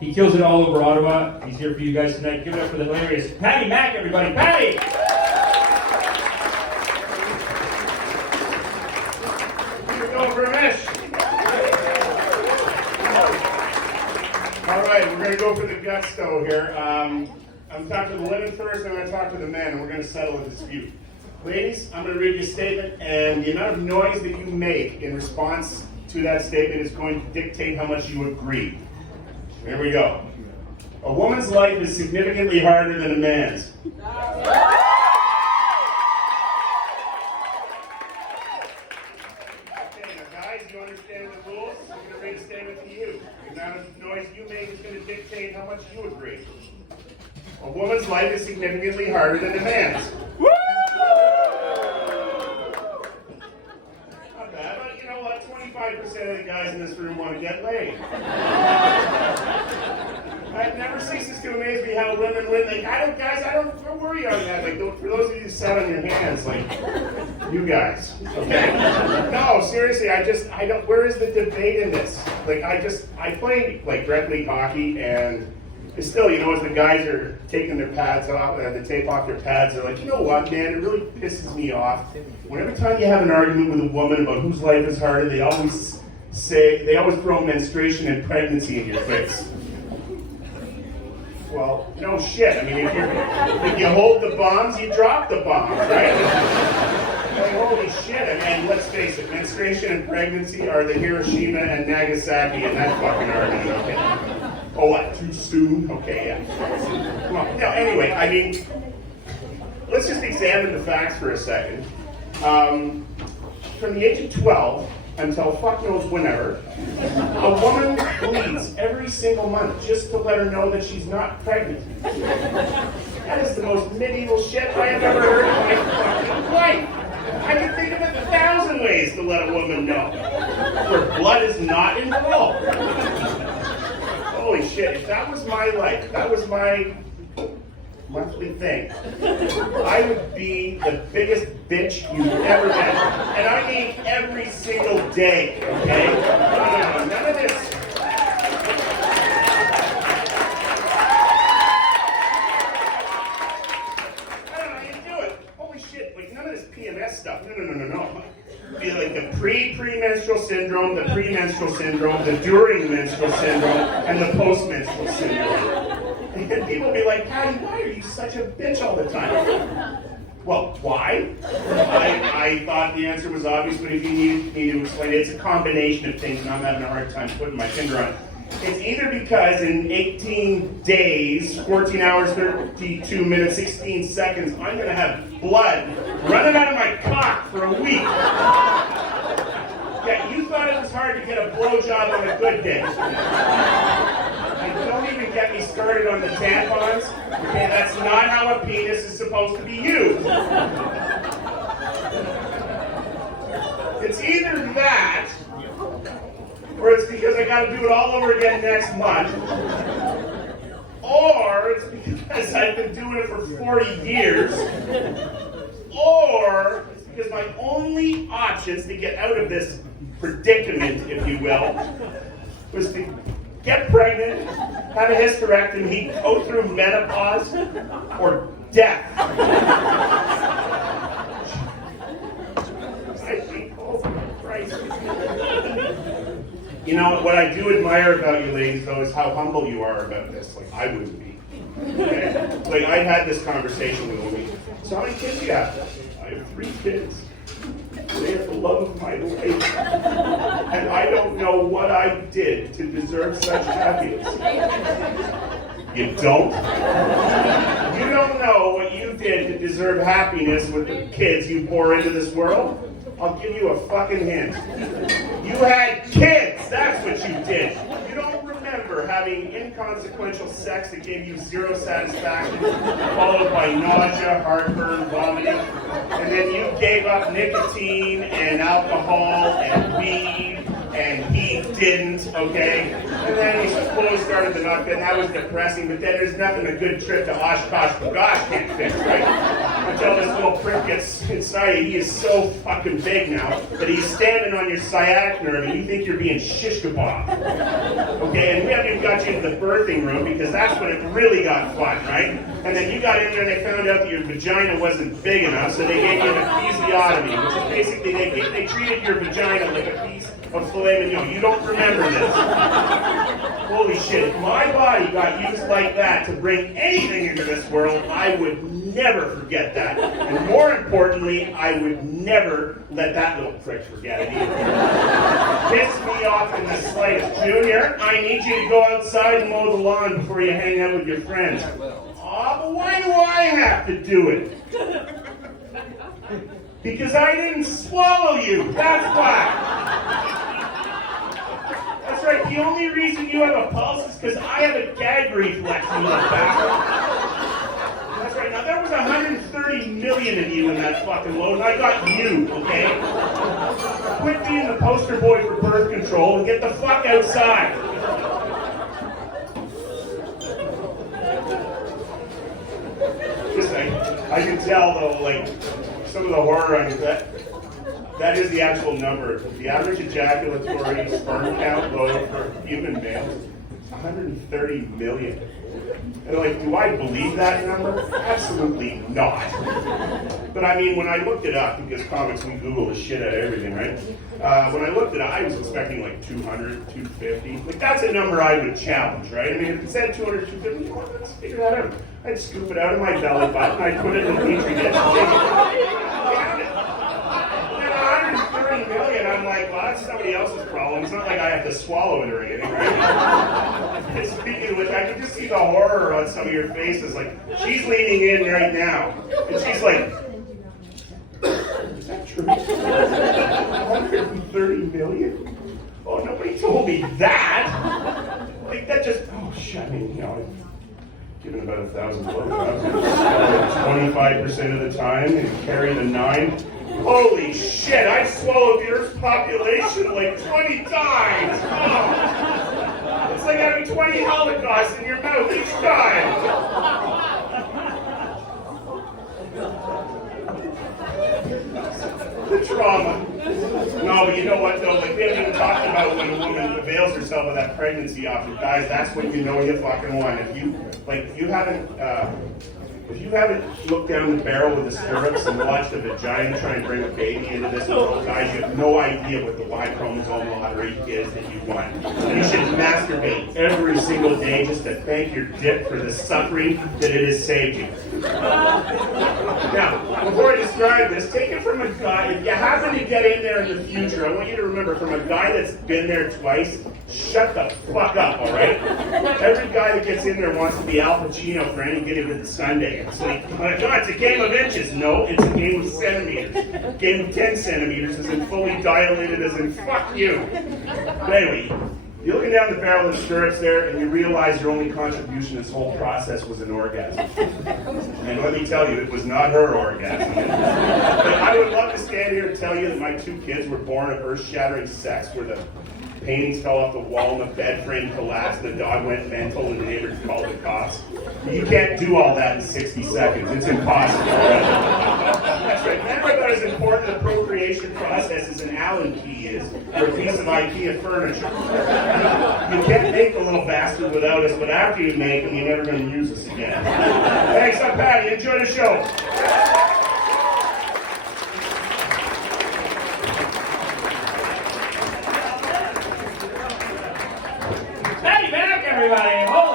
He kills it all over Ottawa. He's here for you guys tonight. Give it up for the hilarious Paddy Mack, everybody. Paddy! You're going for a mish. All right, we're going to go for the gusto here. I'm going to talk to the women first, I'm going to talk to the men, and we're going to settle a dispute. Ladies, I'm going to read you a statement, and the amount of noise that you make in response to that statement is going to dictate how much you agree. Here we go. A woman's life is significantly harder than a man's. Okay, now guys, you understand the rules? I'm going to read a statement to you. The amount of noise you make is going to dictate how much you agree. A woman's life is significantly harder than a man's. Not bad, but you know what? 25% of the guys in this room want to get laid. It never ceases to amaze me how women win. Like, don't worry on that. Like, for those of you who sat on your hands, like, you guys, okay? No, seriously, I don't, where is the debate in this? Like, I play, like, rec league hockey, and it's still, you know, as the guys are taking their pads off, the tape off their pads, they're like, you know what, man, it really pisses me off. When every time you have an argument with a woman about whose life is harder, they always throw menstruation and pregnancy in your face. Well, no shit. I mean, if you hold the bombs, you drop the bombs, right? Like, holy shit. And let's face it, menstruation and pregnancy are the Hiroshima and Nagasaki in that fucking argument, okay? Oh, what, too soon? Okay, yeah. Well, no, anyway, I mean, let's just examine the facts for a second. From the age of 12 until fuck knows whenever, a woman bleeds every single month just to let her know that she's not pregnant. That is the most medieval shit I have ever heard in my fucking life. I can think of 1,000 ways to let a woman know where blood is not involved. Holy shit, if that was my life, that was my monthly thing, I would be the biggest bitch you've ever met. And I mean every single day, okay? No, none of this. I don't know how you do it. Holy shit, like none of this PMS stuff. No. Be like the pre-menstrual syndrome, the premenstrual syndrome, the during menstrual syndrome, and the post-menstrual syndrome. And people be like, Paddy, why are you such a bitch all the time? Well, why? I thought the answer was obvious, but if you need me to explain it, it's a combination of things, and I'm having a hard time putting my finger on it. It's either because in 18 days, 14 hours, 32 minutes, 16 seconds, I'm going to have blood running out of my cock for a week. Yeah, you thought it was hard to get a blowjob on a good day. And don't even get me started on the tampons. Okay, that's not how a penis is supposed to be used. It's either that, or it's because I got to do it all over again next month, or it's because I've been doing it for 40 years, or it's because my only options to get out of this predicament, if you will, was to get pregnant, have a hysterectomy, go through menopause, or death. I think, oh Christ. You know, what I do admire about you ladies, though, is how humble you are about this. Like, I wouldn't be. Okay? Like, I've had this conversation with a woman. So how many kids do you have? I have 3 kids. They are the love of my life. And I don't know what I did to deserve such happiness. You don't? You don't know what you did to deserve happiness with the kids you pour into this world? I'll give you a fucking hint. You had kids, that's what you did. You don't remember having inconsequential sex that gave you 0 satisfaction, followed by nausea, heartburn, vomiting, and then you gave up nicotine and alcohol and weed, and he didn't, okay? And then he slowly started to not fit, and that was depressing, but then there's nothing a good trip to Oshkosh Bagosh can't fix, right? until this little prick gets inside you. He is so fucking big now that he's standing on your sciatic nerve and you think you're being shish kebab. Okay, and we haven't even got you into the birthing room because that's when it really got fun, right? And then you got in there and they found out that your vagina wasn't big enough, so they gave you an episiotomy, which is basically they treated your vagina like a piece of filet mignon. You don't remember this. Holy shit, if my body got used like that to bring anything into this world, I would never forget that. And more importantly, I would never let that little prick forget it either. Piss me off in the slightest. Junior, I need you to go outside and mow the lawn before you hang out with your friends. Oh, but why do I have to do it? Because I didn't swallow you, that's why. That's right, the only reason you have a pulse is because I have a gag reflex, you little bastard. That's right, now there was 130 million of you in that fucking load, and I got you, okay? Quit being the poster boy for birth control and get the fuck outside. Just I can tell though, like, some of the horror on that is the actual number. The average ejaculatory sperm count load for human males is 130 million. And like, do I believe that number? Absolutely not. But I mean, when I looked it up, because comics, we Google the shit out of everything, right? When I looked it up, I was expecting like 200, 250. Like, that's a number I would challenge, right? I mean, if it said 200, 250, well, let's figure that out. I'd scoop it out of my belly button, I'd put it in the petri dish, and then 130 million, I'm like, well, that's somebody else's problem. It's not like I have to swallow it or anything, right? And speaking of which, I can just see the horror on some of your faces. Like, she's leaning in right now, and she's like, is that true? 130 million? Oh, nobody told me that. Like, that just, oh shit, I mean, you know, given about 1,000 blowjobs, 25% of the time, and carry the 9. Holy shit, I swallowed the Earth's population like 20 times! Oh. It's like having 20 Holocausts in your mouth each time! The trauma. No, but you know what though, like we haven't even talked about when a woman avails herself of that pregnancy option. Guys, that's when you know you fucking won. If you haven't looked down the barrel with the stirrups and watched a vagina try and bring a baby into this world, guys, you have no idea what the Y chromosome lottery is that you won. And you should masturbate every single day just to thank your dick for the suffering that it has saved you. Now, before I describe this, take it from a guy. If you happen to get in there in the future, I want you to remember, from a guy that's been there twice, shut the fuck up, all right? Every guy that gets in there wants to be Al Pacino for any given Sunday. It's like, oh my God, it's a game of inches. No, it's a game of centimeters. A game of 10 centimeters as in fully dilated as in fuck you. But anyway, you're looking down the barrel of the stirrups there and you realize your only contribution to this whole process was an orgasm. And let me tell you, it was not her orgasm. But I would love to stand here and tell you that my 2 kids were born of earth-shattering sex where the paintings fell off the wall and the bed frame collapsed, the dog went mental and the neighbors called the cops. You can't do all that in 60 seconds. It's impossible. That's right. Never about as important a procreation process as an Allen key is for a piece of IKEA furniture. You can't make the little bastard without us, but after you make him, you're never going to use us again. Thanks, I'm Paddy. Enjoy the show. Paddy, Mack, everybody! Holy